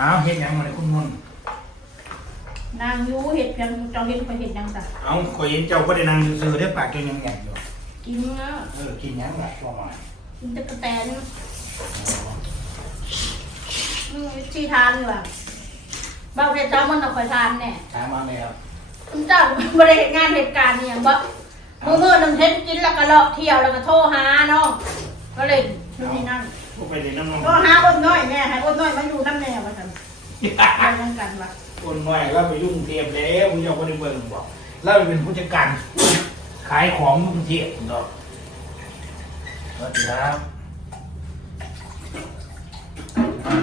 อ้าวเฮ็ดหยังมาเลยคุณมนต์นางอยูเห็ดเพียงเจ้าเห็ดไปเห็ดยังจ้ะเอาข่อยเห็นเจ้าก็ได้นั่งซื่อๆได้ปากเจ้ายังแงบอยู่ กินเนาะเออ กินหยังล่ะช่วงมากินตะกะแตนอืมชีทานอยู่อะบ้าเพชรเจ้ามันต้องคอยทานแน่ถามมาแล้วคุณเจ้าบริเหตุงานเหตุการณ์เนี่ยบ่มือมือหนึ่งเทนกินแล้วก็เลาะเที่ยวแล้วก็โทรหาเนาะก็เลยนู่นนี่นั่น พวกไปเลยน้ำนองโทรหาอ้นน้อยแน่ให้อ้นน้อยมาอยู่น้ำแน่ว่าซั่นไปนั่งกันว่ะคนน้อยเราไปยุ่กรุงเทพแล้วคุณเจ้าก็ได้เบิ่งบอกเราเป็นผู้จัดการขายของกรุงเทพเนาะสวัสดีครับ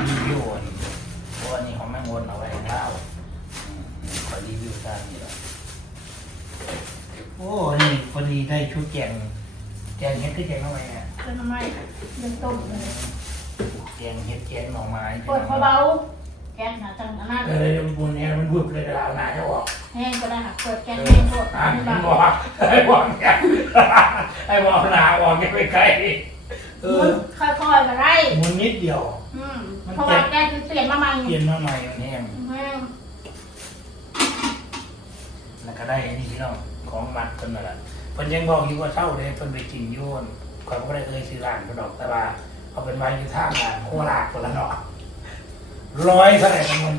รีวิวอันเพราะวันนี้ของแม่งวนเอาไว้ให้เราอืมขอรีวิวกันนี่แหละโอ้นี่พอดีได้ชุดแจงแจงเฮ็ดคือแจงเอาไว้เนี่ย เป็นทำไมยังต้มเลยแจงเฮ็ดแจงหน่อไม้เปิดเบาๆแก๊สหาจังอันนั้นเออเลยมันบุญเนี่ยมันบุบเลยเดี๋ยวเอาหน้าจะออกแห้งก็ได้ค่ะเปิดแก๊สแห้งโคตรอะไม่มันบ้าบอกให้บอกเนี่ยให้บอกหนาบอกแกไปไกลเออค่อยๆก็ได้หมุนนิดเดียวอืมเพราะว่าแก๊สมันเปลี่ยนมาใหม่เปลี่ยนมาใหม่มันแห้งแห้งแล้วก็ได้อันนี้พี่น้องของมัดคนนั่นแหละเพิ่นยังบอกอยู่ว่าเช่าเลยเพิ่นไปกินอยุ่น ข่อยก็บ่ได้เอ่ยชื่อร้านเพิ่นดอกแต่ว่าเอาเป็นไว้อยู่ท่างร้านโคราชคนละเนาะร้อยเท่าไหร่กันมัน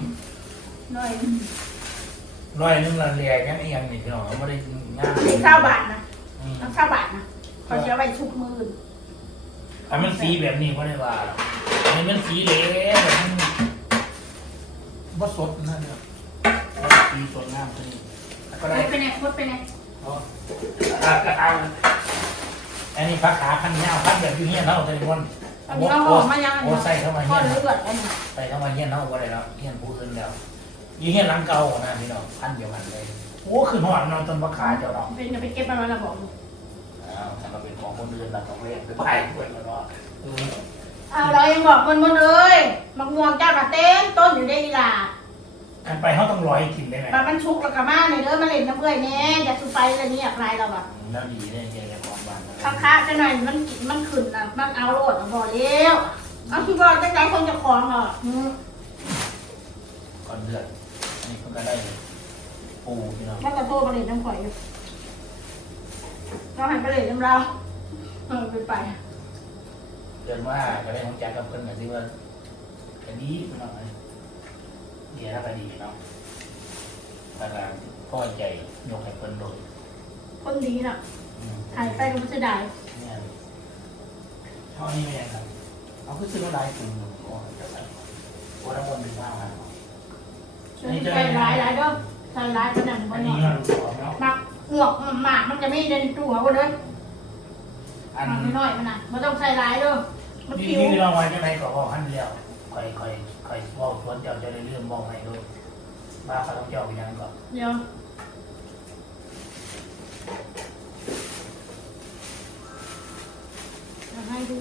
หน่อยร้อยหนึงละเรียยังเอียงนี่พี่น้องเขาไม่ได้งานนี่เก้าบาทนะอืมต้องเก้าบาทนะเขาจะเอาไปชุบมืออันมันสีแบบนี้ก็ได้ว่าอันนี้มันสีเหลวแบบมันบ่สดนั่นเนี่ยสีสดงามตัวนี้แล้วก็โคได้ตรไปไหนโคตรไปไหนอ๋อ อันนี้ผ้าขาพันยาวพันแบบอยู่เฮียนเท่าเทเลมอนอันนี้เราหอมมายังอันโอ้นี้ใส่เข้ามาพ่อเฮียนเลือดอันนี้ใส่เข้ามาเฮียนเท่าก็ได้แล้วเฮียนผู้อื่นแล้วอยู่เฮียนหลังเก่านะพี่น้องพันเดียวกันเลยโอ้คือหอดนอนต้นมะขามเจ้าดอกเป็นจะไปเก็บมาแล้วนะบอกอ้าวถ้าเราเป็นของคนอื่นเราต้องเรียกไปไปเพื่อนแล้วก็เออเอาเรายังบอกคนมันเลยมักม่วงเจ้าละเต้นต้นอยู่ได้อีหล่ากันไปเขาต้องรอให้กินได้ไหมบามันชุกแล้วก็มาในเด้อมาเล่นน้ำเอื้อยแน่อย่าสุไปเลยนี่อยากไรเราอะแล้วดีเนี่ยเฮียของบ้านนะ ค้าค้าจะหน่อยมันกินมันขึ้นอะมันเอาโลดอะบอกเลี้ยวเอาที่บอกจะใจคนจะคล้องอะอืมก่อนเดือดอันนี้เพิ่งก็ได้ปูพี่น้องแล้วก็โทรมาเล่นน้ำข่อยอยู่เราหันไปเล่นน้ำเราเออไปไปเดือนว่าก็ได้ของแจ็คกับเพิ่นนะที่ว่าคดีพี่น้องเลยเดียร์แล้วก็ดีเนาะแต่ละพ่อใจยกให้เพิ่นโดยคนดีน่ะอืม หายไปก็ไม่เสียดายเนี่ยเท่านี้ไม่ได้ครับเอาคือซื้อมาหลายถุงโอ้ยจะใส่โอ้ทั้งหมดเป็นห้าพันใส่ร้ายร้ายเด้อใส่ร้ายประดันบอันนหน่นี้อยมันสองเนาะหมักเหงือกหมากมันจะไม่เดินตัวบนเลยอันหมักน้อยๆมันน่ะมันต้องใส่ร้ายเด้อมันที่ผิวที่เราไว้จะไหนก็บอกขั้นเดียวคอยคอยคอยบอกสวนเจ้าจะได้เรื่องบอกให้ด้วยบ้าเขาต้องเจ้าไปยังก่อนเดี๋ยวเอาให้ดู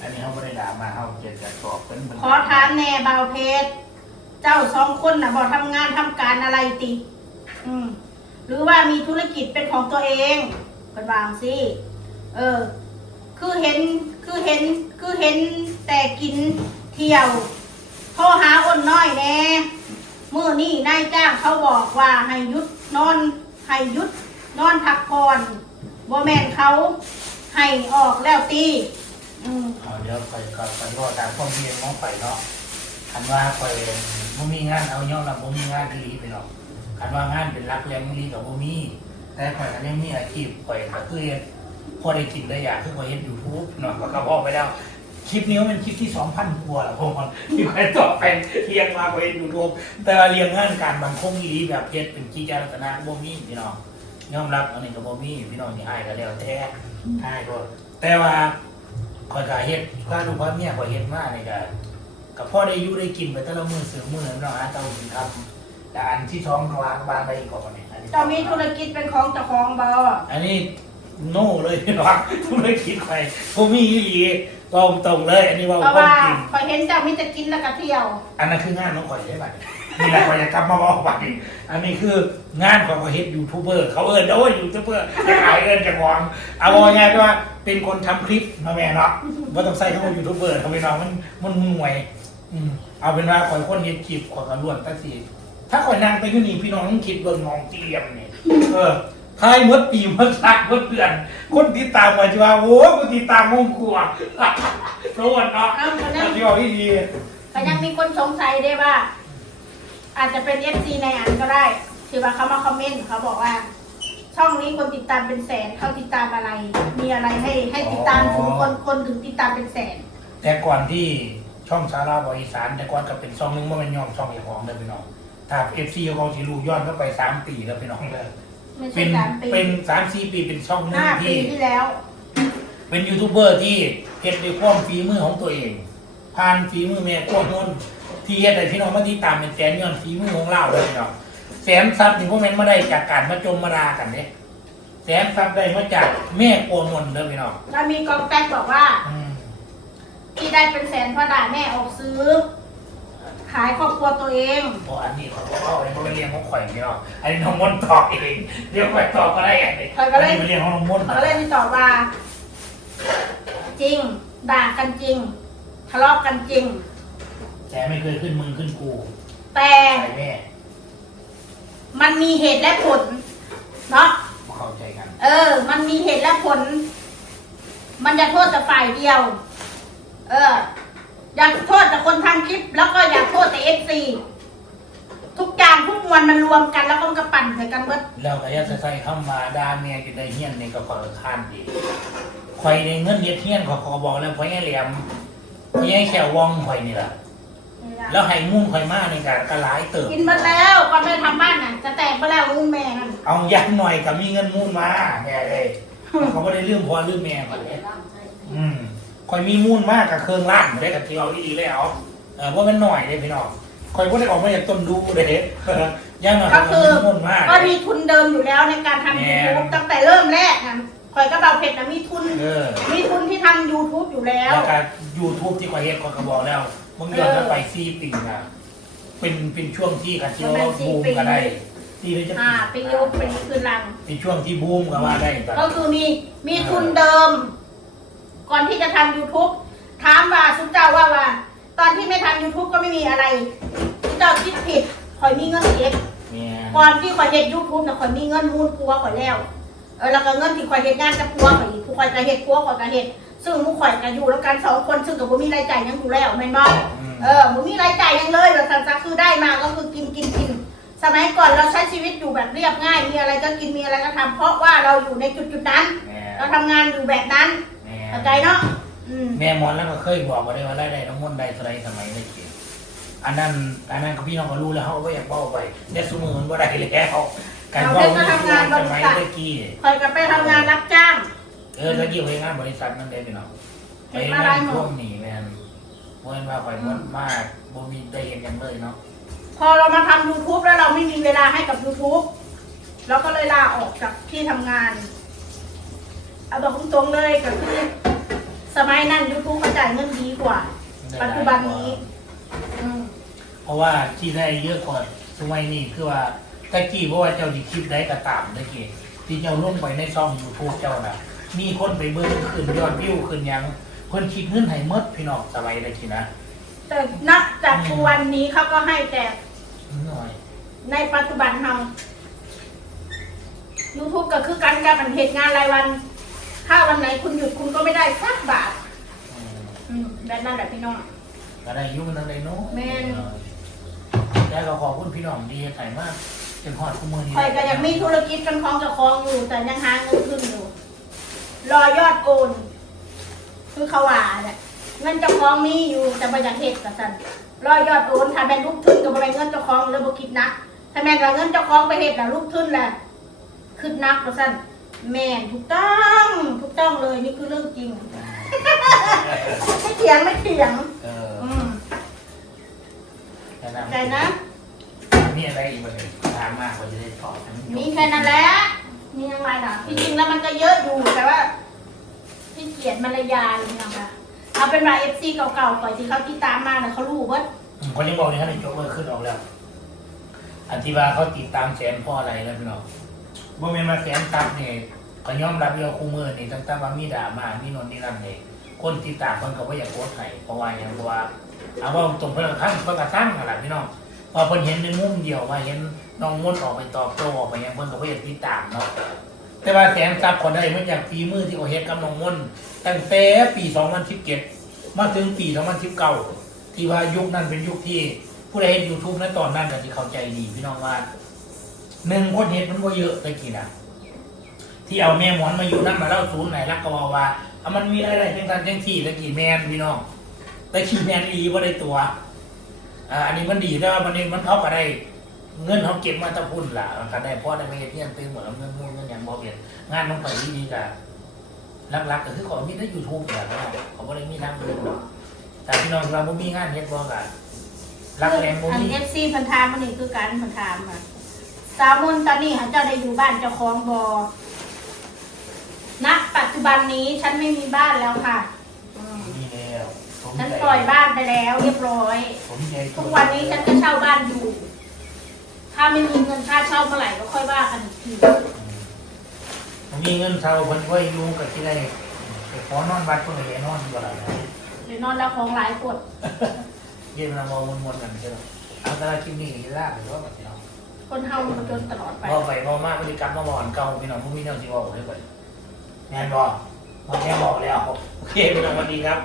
อันนี้เขาไม่ได้ด่ามา เขาเจ็ดจะสอบเป็นขอถามแน่เบาเพชรเจ้าสองคนน่ะบอกทำงานทำการอะไรติ อืม หรือว่ามีธุรกิจเป็นของตัวเองเป็นบางสิเออ คือเห็นคือเห็นคือเห็นแต่กินเที่ยวโทรหาอ้นน้อยแน่เมื่อนี่นายจ้างเขาบอกว่าให้หยุดนอนให้หยุดนอนพักผ่อนบ่แม่นเขาให้ออกแล้วตี อืมเอาเดี๋ยวคอยคอยคอยรอตามความเพียรของข่อยเนาะคันว่าข่อยบ่มีงานเอาย่อมรับบ่มีงานที่ดีไปหรอกคันว่างานเป็นรักแรงมีกับบ่มีแต่ข่อยก็ยังมีอาชีพข่อยก็คือเฮ็ดพอได้กินได้อยากคือข่อยเฮ็ด YouTube เนาะก็กระบอกไปแล้ว คลิปนี้มันคลิปที่2,000กว่าแล้วผมที่ข่อยต่อไปเรียงมาข่อยเฮ็ด YouTube แต่ว่าเรียงงานการบางคงอีหลีแบบเฮ็ดเป็นกิจลักษณะบ่มีพี่น้องยอมรับอันนี้ก็บ่มีพี่น้องสิให้ก็แล้วแต่ให้ก็แต่ว่า ข่อยก็เฮ็ดถ้าลูกว่าเมียข่อยเฮ็ดมานี่ก็ก็พอได้อยู่ได้กินไปแต่ละมื้อซื้อมื้อเนาะหาเจ้าสิทำแต่อันที่ท้องกลางบางไปอีกก่อนนี่อันนี้เจ้ามีธุรกิจเป็นของเจ้าของบ่อันนี้โน่เลยพี่น้องธุรกิจข่อยบ่มีอีหลีตรงตรงๆเลย อันนี้ว่าเพราะความว่าจริงคอยเห็นเจ้ามีแต่กินแล้วก็เที่ยว อันนั้นคืองานของข่อยได้บัดนี่แหละข่อยจะกลับมาบอกไปอันนี้คืองานของข่อยเฮ็ดยูทูบเบอร์เขาเอิ้นโอ้ยยูทูบเบอร์จะขายเอิ้นเจะของเอาว่าง่ายๆว่า เป็นคนทำคลิปนาะแม่เนาะว่าต้องใส่คำว่ายูทูบเบอร์ทำไมน้องมันมันห่วย อืมเอาเป็นว่าข่อยคนเฮ็ดคลิปข่อยก็ล้วนแต่สิถ้าข่อยนั่งไปอยู่นี่พี่น้องต้องคิดเบิ่งน้องเตรียมเนี่ยเออทายหมดปีหมดชาติหมดเดือน คนติดตามว่าสิว่าโอ้กูติดตามมงกลัวโน่นเนาะเอาคนนั้น ที่บอกที่ดีก็ยังมีคนสงสัยได้ว่า อาจจะเป็นเอฟซีในอันก็ได้ที่ว่าเขามาคอมเมนต์เขาบอกว่า ช่องนี้คนติดตามเป็นแสนเขาติดตามอะไร มีอะไรให้ให้ติดตามถึงคนคนถึงติดตามเป็นแสน แต่ก่อนที่ช่องสาราบริสาน แต่ก่อนก็เป็นช่องหนึงว่ามันย่อมช่องเอกของเด้อพี่น้องถ้าเอฟซีเขาสิรู้ย้อนเข้าไปสามปีแล้วพี่น้องเลยไม่ใช่เป็นสามปีเป็นสามสี่ปีเป็นช่องหนึงห้าปีที่ ที่แล้ว เป็นยูทูบเบอร์ที่เฮ็ดด้วยความฝีมือของตัวเอง ผ่านฝีมือแม่กวงนนที่เฮ็ดให้พี่น้องมาติดตามเป็นแสนย้อนฝีมือของเราเลยพี่น้อง แสนทรัพย์นี่พวกมันมาได้จากการมาจมมาดากันเนี่ยแสนทรัพย์ได้มาจากแม่กวงนนเด้อพี่น้องแล้วมีกองแป๊กบอกว่า อืมที่ได้เป็นแสนเพราะด่าแม่ออกซื้อ ขายครอบครัวตัวเอง เพราะอันนี้เขาก็เอาเองเขาไปเรียนของข่อยพี่น้องอันนี้น้องมนต์ตอบเองเรียกข่อยตอบก็ได้ไงอันนี้ไปเรียนของน้องมนต์เขาก็เลยมีตอบว่า จริง ด่ากันจริง ทะเลาะกันจริง แต่ไม่เคยขึ้นมึงขึ้นกูแต่ ใส่แม่ มันมีเหตุและผล เนาะมาเข้าใจกัน เออ มันมีเหตุและผล มันจะโทษแต่ฝ่ายเดียว เออ อยากโทษแต่คนทำคลิป แล้วก็อยากโทษแต่เอฟซีทุกอย่างทุกมวลมันรวมกันแล้วก็มันก็ปั่นใส่กันเบิดแล้วก็อยัดใส่เข้ามาด่าแม่จะได้เฮี้ยนในกระเป๋าคานดีข่อยในเงินเย็ดเฮี้ยนขอขอบอกแล้วข่อยให้เหลี่ยมข่อยให้แขววองข่อยนี่แหละ แล้วให้มุ่งข่อยมากในการกระหลายเติบกินมาแล้วก่อนไปทำบ้านน่ะจะแตกไปแล้วอุ้งแม่นั่นเอายักหน่อยกับมีเงินมุ่นมาแม่เลยเขาไม่ได้เรื่องพ่อเรื่องแม่ก่อนเลยอืมข่อยมีมุ่นมากกับเครื่องล้านได้กับที่เอาดีๆเลยเอาเออว่ามันหน่อยเลยพี่น้องข่อยก็ได้ออกมาจากต้นดูเลยย่างหน่อยก็คือมีมุ่นมากก็มีทุนเดิมอยู่แล้วในการทำแน่ยูทูบตั้งแต่เริ่มแรกนะข่อยก็เบาเผ็ดนะมีทุนเออมีทุนที่ทำ YouTube อยู่แล้วแล้วการยูทูบที่ข่อยเฮ็ดข่อยก็บอกแล้ว มึงย้อนกลับไปซีปีนะเป็นเป็นช่วงที่กันที่ว่าบูมก็ได้ ที่ได้จะอ่าปียุคเป็นคืนหลังในช่วงที่บูมก็ว่าได้แบบก็คือมีมีทุนเดิม ก่อนที่จะทำ YouTube ถามว่าสุเจ้าว่าว่า ตอนที่ไม่ทำ YouTube ก็ไม่มีอะไรสุเจ้าคิดผิดข่อยมีเงินเก็บเนี่ยก่อนที่ข่อยเฮ็ด YouTube นะข่อยมีเงินมูลปัวข่อยแล้วเออแล้วก็เงินที่ข่อยเฮ็ดงานกับปัวข่อยอีกผู้ข่อยก็เฮ็ดปัวข่อยก็เฮ็ด ซึ่งหมู่ข่อยก็อยู่แล้วกันสองคนซึ่งก็บ่มีรายจ่ายหยังอยู่แล้วแม่นบ่มเออบ่มีรายจ่ายหยังเลยแบบสันๆคือได้มาก็คือกินกินกินสมัยก่อนเราใช้ชีวิตอยู่แบบเรียบง่าย มีอะไรก็กินมีอะไรก็ทำเพราะว่าเราอยู่ในจุดจุดๆนั้นแม่เราทำงานอยู่แบบนั้นแม่เข้าใจเนาะอืม แม่หมอนแล้วก็เคยบอกมาได้ว่าได้ได้น้องมนต์ได้เท่าไรสมัยได้เกี่ยอันนั้นอันนั้นก็พี่น้องก็รู้แล้วเขาก็อยากเบ้าไปแต่สมือมันบ่ได้แล้วการเบ้ามันสมัยตะกี้คอยกับไปทำงานรับจ้าง เออตะกี้ไปงานบริษัทนั่นได้พี่น้องไปงานพวกนี้แม่นเมื่อมาข่อยมดมากบ่มีได้เห็นหยังเลยเนาะพอเรามาทำ YouTube แล้วเราไม่มีเวลาให้กับ YouTube เราก็เลยลาออกจากที่ทำงาน เอาบอกตรงๆเลยก็คือสมัยนั้น YouTube เขาจ่ายเงินดีกว่า ปัจจุบันนี้ อืมเพราะว่าที่ได้เยอะกว่าสมัยนี้คือว่าตะกี้เพราะว่าเจ้าดิคลิปได้กระตามตะกี้ที่เจ้าลงไปในช่อง YouTube เจ้าน่ะ มีคนไปเบิ่งขึ้นยอดวิวขึ้นหยังเพิ่นคิดเงินให้หมดพี่น้องสบายเลยทีนะแต่นับจากทุกวันนี้เขาก็ให้แต่หน่อยในปัจจุบันเรา YouTube ก็คือการการมันเหตุงานรายวัน ถ้าวันไหนคุณหยุดคุณก็ไม่ได้สักบาทอืมอืมแบบนั้นแหละพี่น้อง ก็ได้อยุ่งนั่นเลยเนาะแม่น แต่ก็ขอบคุณพี่น้องดีใจมากจนฮอดคู่มือนี้ ข่อยก็ยังมีธุรกิจเป็นของเจ้าของอยู่ แต่ยังหาเงินขึ้นอยู่ รอยอดโอน คือเขาว่าแหละเงินเจ้าของมีอยู่แต่บ่อยากเฮ็ดกับสันรอยอดโอนถ้าแม่นลูกทุนก็บ่แม่นเงินเจ้าของแล้วบ่คิดหนักถ้าแม่นว่าเงินเจ้าของไปเฮ็ดแล้วลูกทุนแหละคิดหนักว่าซั่นแม่นถูกต้องถูกต้องเลยนี่คือเรื่องจริง ไม่เถียงไม่เถียง เอออืมแค่นั้นใจนะ มีอะไรอีกบ้างถามมากกว่าจะได้ตอบให้มันจบมีแค่นั้นแหละ มียังไงล่ะที่จริงแล้วมันก็เยอะอยู่แต่ว่าที่เกียดมารยาอะไรย่าเงี้ยค่ะเอาเป็นว่าเอฟซีเก่าๆก่อนที่เขาติดตามมาเนี่ยเขารู้ว่าอืมคนที่บอกนี่เขาได้ยกมือขึ้นออกแล้วอธิบายเขาติดตามแสนเพ่ออะไรแล้วพี่น้องบ่แม่นมาแสนตับเนี่ยก็ยอมรับยู่ว่าคู่มือนี่ตั้งแต่ว่ามีดรามามีนนนี่นั่นเนี่ยคนติดตามเพิ่นก็บ่อยากโพสต์ให้เพราะว่าอย่างว่าเอาว่าตรงเพื่อนข้างเพื่อนกระทังอะไรพี่น้อง พอเพิ่นเห็นในมุมเดียวว่าเห็นน้องมดออกไปตอบโต้ออกไปยังเพิ่นก็บ่อยากติดตามเนาะแต่ว่าแสนทรัพย์คนใดมันอยากฝีมือที่เขาเฮ็ดกับน้องมนตั้งแต่ปี2017มาถึงปี2019ที่ว่ายุคนั้นเป็นยุคที่ผู้ใดเห็น YouTube ในตอนนั้นก็สิเข้าใจดีพี่น้องว่าหนึ่งคนเฮ็ดมันบ่เยอะตะกี้น่ะที่เอาแม่หมอนมาอยู่นั่นมาเล่าศูนย์ไหนรักก็ว่าว่าเอามันมีอะไรเป็นการจังที่ตะกี้แมนพี่น้องตะกี้แมนอีว่าได้ตัว อ่าอันนี้มันดีแต่ว่ามันนี่มันเขาก็ได้เงินเขาเก็บมาตะพุ่นล่ะก็ได้พ่อได้ไม่เฮ็ดเงี้ยตื่นเหมือนเงินนู่นเงินหยังบ่เปลี่ยนงานลงไปที่นี่ก็หลักๆก็คือขอมีได้ยูทูบแบบนั้นเขาบ่ได้มีทางอื่นหรอกแต่พี่น้องเราบ่มีงานเฮ็ดบ่ก็รักแรงบ่อันมีเอฟซีพันธามมันนี่คือการพันธามค่ะสาวมนตอนนี้ค่ะเจ้าได้อยู่บ้านเจ้าของบอณปัจจุบันนี้ฉันไม่มีบ้านแล้วค่ะ ฉันใจปล่อยบ้านไปแล้วเรียบร้อยสมใจทุกวันนี้ฉันก็เช่าบ้านอยู่ ถ้าไม่มีเงินค่าเช่าเมื่อไหร่ก็ค่อยว่ากันอีกทีผมมีเงินเท่าเพิ่นไว้อยู่ก็สิได้ไปขอนอนวัดเพิ่นก็ได้นอนอยู่อะไรนะหรือนอนแล้วของหลายกดเย็นเรามองมวนๆกันใช่ไหมเอาแต่ละคลิปนี้ก็ลาไปว่าแบบนี้เนาะคนเฮามันจนตลอดไปพอไปพอมากพฤติกรรมมาบ่อนเก่าพี่น้องผู้มีแนวสิเว้าเลยเพิ่นแม่นบ่บ่แม่นบอกแล้วโอเคพี่น้องสวัสดีครับ